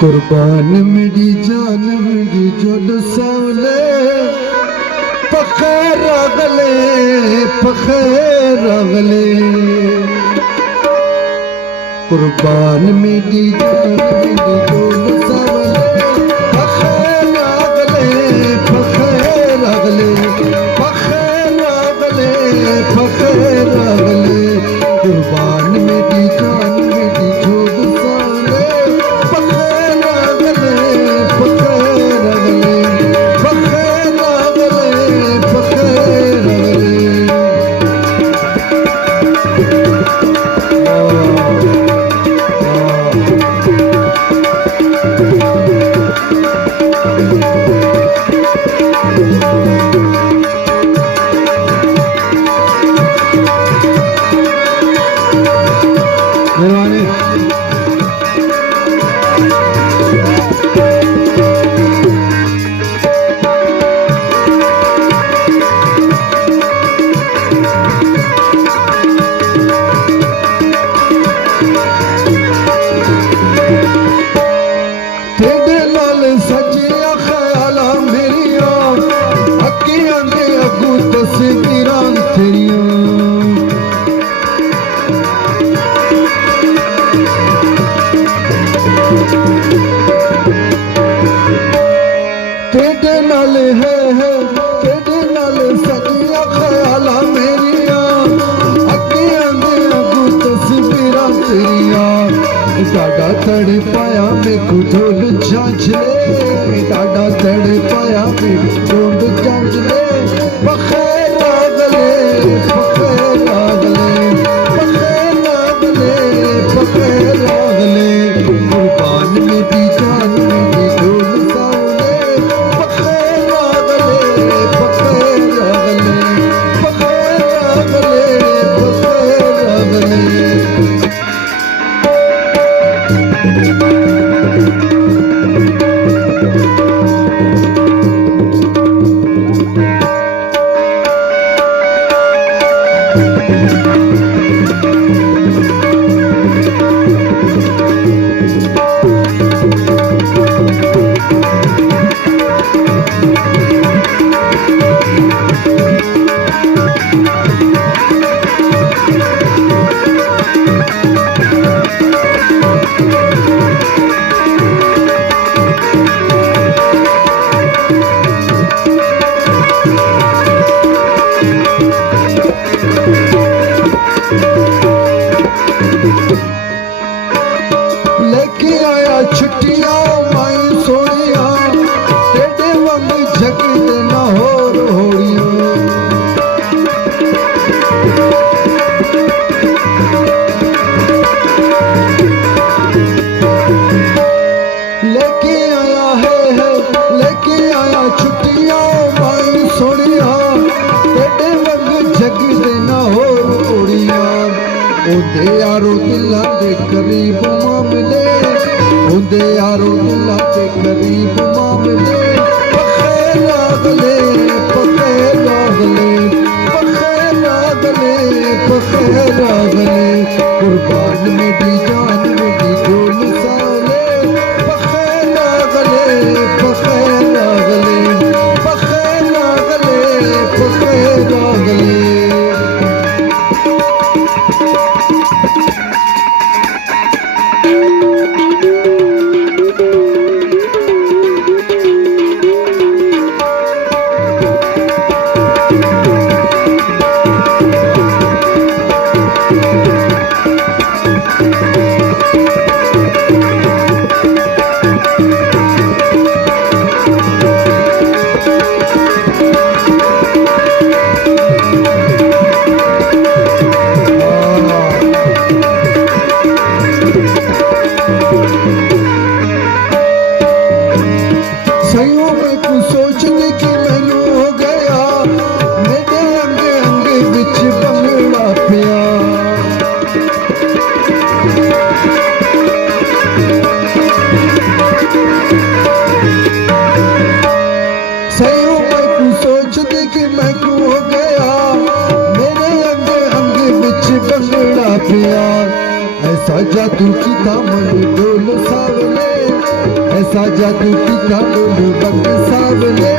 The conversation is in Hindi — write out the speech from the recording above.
कुर्बान मेरी जान मेरी जुल सौले फखर अगले कुर्बान मेरी जान मेरी जुल सौले फखर अगले कुर्बान मेरी जान मेरी जुल सौले सजिया ख्याला मेरिया अखियां दे अगू तस्वीरां तेरिया तेरे नाल है तेरे नाल सजिया ख्याला मेरिया अखियां दे अगू तस्वीरां तेरिया डाडा तड़ पाया मैं ढोल झांझ ले डाडा तड़ पाया मैं ढोल झांझ ले बखेर अगले कुर्बान मेरी जान मेरी ढोल सावले बखेर अगले लेके आया छुट्टियां माई सोनिया तेरे वंग जगते ना होर होड़ियां लेके आया लेके आया छुट्टियां माई सोनिया तेरे वंग जगते ना होर होड़ियां ओंदे यारो दिलां दे करीब मामले ओंदे यारो दिलां दे करीब मामले बखेर अगले कुर्बान मेरी जान मेरी ढोल साले बखेर अगले ऐसा ऐसा जादू किया मन डोल सावले, ऐसा जादू किया डोल बग सावले।